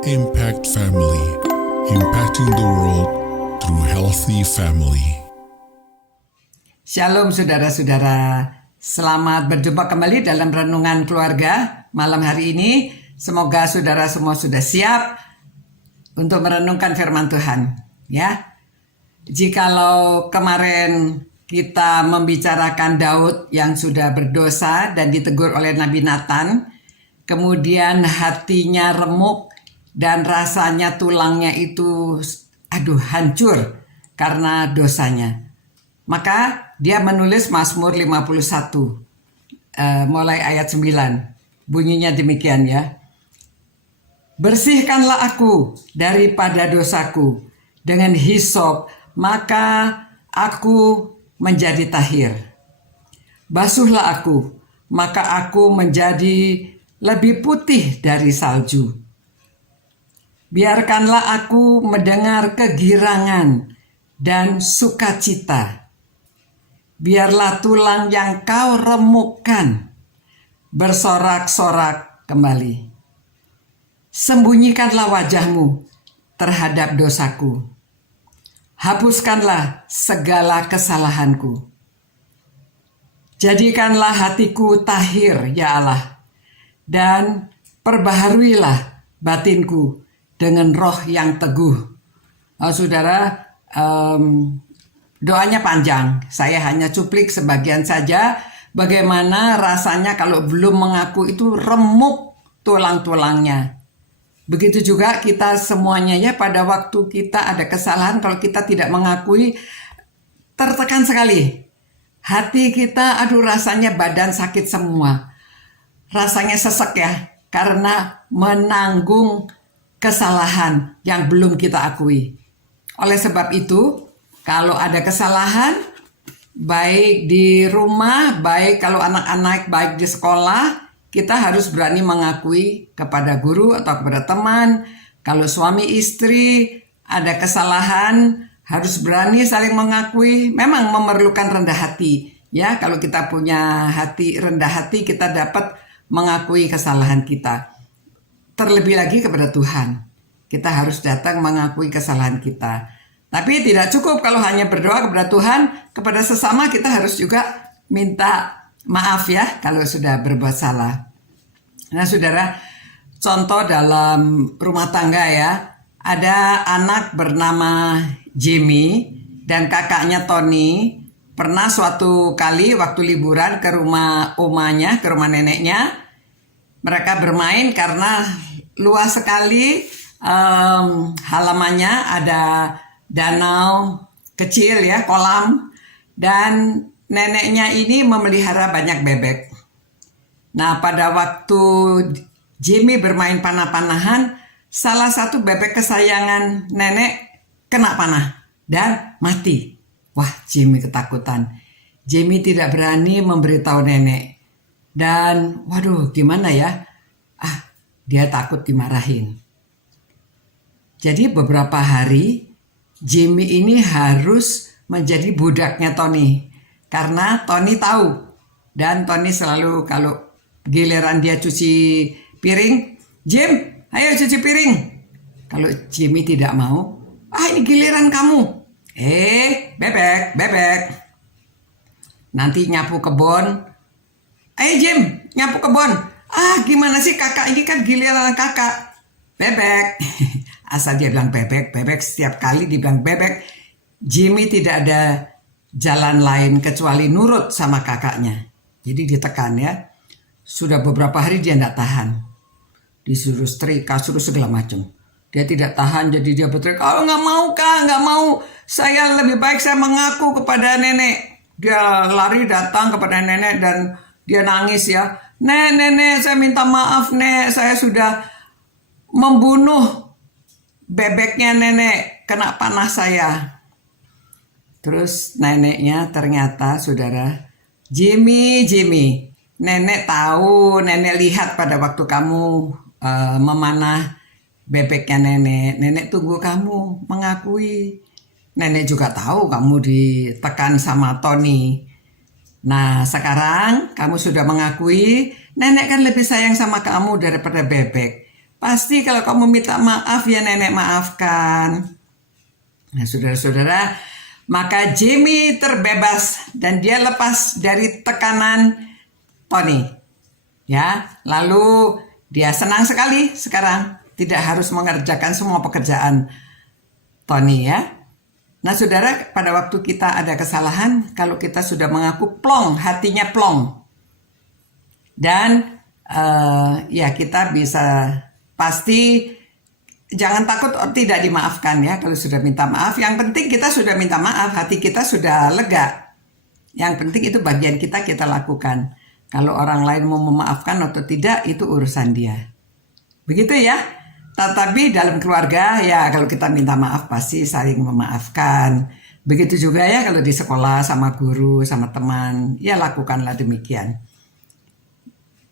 Impact Family, impacting the world through healthy family. Shalom saudara-saudara, selamat berjumpa kembali dalam Renungan Keluarga malam hari ini. Semoga saudara semua sudah siap untuk merenungkan firman Tuhan, ya. Jikalau kemarin kita membicarakan Daud yang sudah berdosa dan ditegur oleh Nabi Nathan, kemudian hatinya remuk dan rasanya tulangnya itu hancur karena dosanya. Maka dia menulis Mazmur 51 mulai ayat 9. Bunyinya demikian, ya. Bersihkanlah aku daripada dosaku, dengan hisop maka aku menjadi tahir. Basuhlah aku, maka aku menjadi lebih putih dari salju. Biarkanlah aku mendengar kegirangan dan sukacita. Biarlah tulang yang kau remukkan bersorak-sorak kembali. Sembunyikanlah wajahmu terhadap dosaku. Hapuskanlah segala kesalahanku. Jadikanlah hatiku tahir, ya Allah, dan perbaharuilah batinku dengan roh yang teguh. Saudara, doanya panjang. Saya hanya cuplik sebagian saja. Bagaimana rasanya kalau belum mengaku itu remuk tulang-tulangnya. Begitu juga kita semuanya, ya, pada waktu kita ada kesalahan, kalau kita tidak mengakui, tertekan sekali. Hati kita, rasanya badan sakit semua. Rasanya sesek, ya, karena menanggung kesalahan yang belum kita akui. Oleh sebab itu, kalau ada kesalahan, baik di rumah, baik kalau anak-anak, baik di sekolah, kita harus berani mengakui kepada guru atau kepada teman. Kalau suami istri ada kesalahan, harus berani saling mengakui. Memang memerlukan rendah hati, ya. Kalau kita punya hati rendah hati, kita dapat mengakui kesalahan kita. Terlebih lagi kepada Tuhan, kita harus datang mengakui kesalahan kita. Tapi tidak cukup kalau hanya berdoa kepada Tuhan, kepada sesama kita harus juga minta maaf, ya, kalau sudah berbuat salah. Nah, saudara, contoh dalam rumah tangga, ya, ada anak bernama Jamie dan kakaknya Tony. Pernah suatu kali waktu liburan ke rumah omanya, ke rumah neneknya, mereka bermain karena luas sekali halamannya, ada danau kecil, ya, kolam, dan neneknya ini memelihara banyak bebek. Nah, pada waktu Jimmy bermain panah-panahan, salah satu bebek kesayangan nenek kena panah dan mati. Wah, Jimmy ketakutan. Jimmy tidak berani memberitahu nenek. Dan waduh, gimana ya? Dia takut dimarahin. Jadi beberapa hari Jimmy ini harus menjadi budaknya Tony. Karena Tony tahu. Dan Tony selalu kalau giliran dia cuci piring, Jim, ayo cuci piring. Kalau Jimmy tidak mau, ini giliran kamu. Bebek. Nanti nyapu kebun. Ayo Jim, nyapu kebun. Gimana sih kakak, ini kan giliran kakak. Bebek. Asal dia bilang bebek, setiap kali dibilang bebek, Jimmy tidak ada jalan lain kecuali nurut sama kakaknya. Jadi ditekan, ya. Sudah beberapa hari dia tidak tahan. Disuruh setrika, suruh segala macam. Dia tidak tahan, jadi dia berteriak, nggak mau kak, nggak mau. Saya lebih baik saya mengaku kepada nenek. Dia lari datang kepada nenek dan dia nangis, ya. Nenek, saya minta maaf, Nek. Saya sudah membunuh bebeknya nenek, kena panah saya. Terus neneknya ternyata, saudara, Jimmy, nenek tahu, nenek lihat pada waktu kamu memanah bebeknya nenek. Nenek tunggu kamu mengakui. Nenek juga tahu kamu ditekan sama Tony. Nah, sekarang kamu sudah mengakui, nenek kan lebih sayang sama kamu daripada bebek. Pasti kalau kamu minta maaf ya nenek maafkan. Nah saudara-saudara, maka Jamie terbebas dan dia lepas dari tekanan Tony. Ya, lalu dia senang sekali sekarang tidak harus mengerjakan semua pekerjaan Tony ya. Nah saudara, pada waktu kita ada kesalahan, kalau kita sudah mengaku plong, hatinya plong. Dan ya kita bisa pasti jangan takut tidak dimaafkan ya kalau sudah minta maaf. Yang penting kita sudah minta maaf, hati kita sudah lega. Yang penting itu bagian kita lakukan. Kalau orang lain mau memaafkan atau tidak itu urusan dia. Begitu ya. Tetapi dalam keluarga ya kalau kita minta maaf pasti saling memaafkan. Begitu juga ya kalau di sekolah sama guru, sama teman, ya lakukanlah demikian.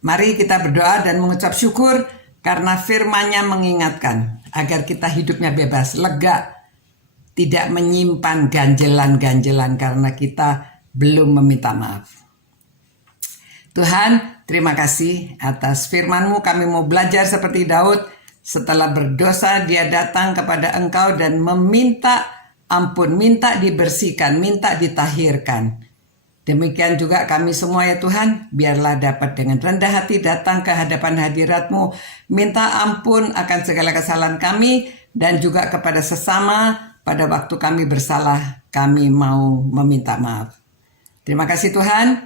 Mari kita berdoa dan mengucap syukur karena firman-Nya mengingatkan agar kita hidupnya bebas, lega, tidak menyimpan ganjelan-ganjelan karena kita belum meminta maaf. Tuhan, terima kasih atas firman-Mu. Kami mau belajar seperti Daud. Setelah berdosa dia datang kepada Engkau dan meminta ampun, minta dibersihkan, minta ditahirkan. Demikian juga kami semua ya Tuhan, biarlah dapat dengan rendah hati datang ke hadapan hadirat-Mu, minta ampun akan segala kesalahan kami dan juga kepada sesama pada waktu kami bersalah, kami mau meminta maaf. Terima kasih Tuhan,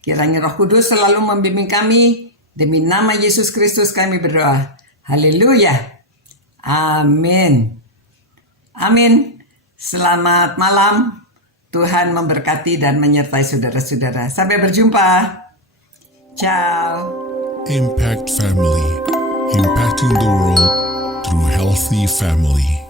kiranya Roh Kudus selalu membimbing kami, demi nama Yesus Kristus kami berdoa. Haleluya. Amin. Amin. Selamat malam. Tuhan memberkati dan menyertai saudara-saudara. Sampai berjumpa. Ciao. Impact Family, impacting the world through healthy family.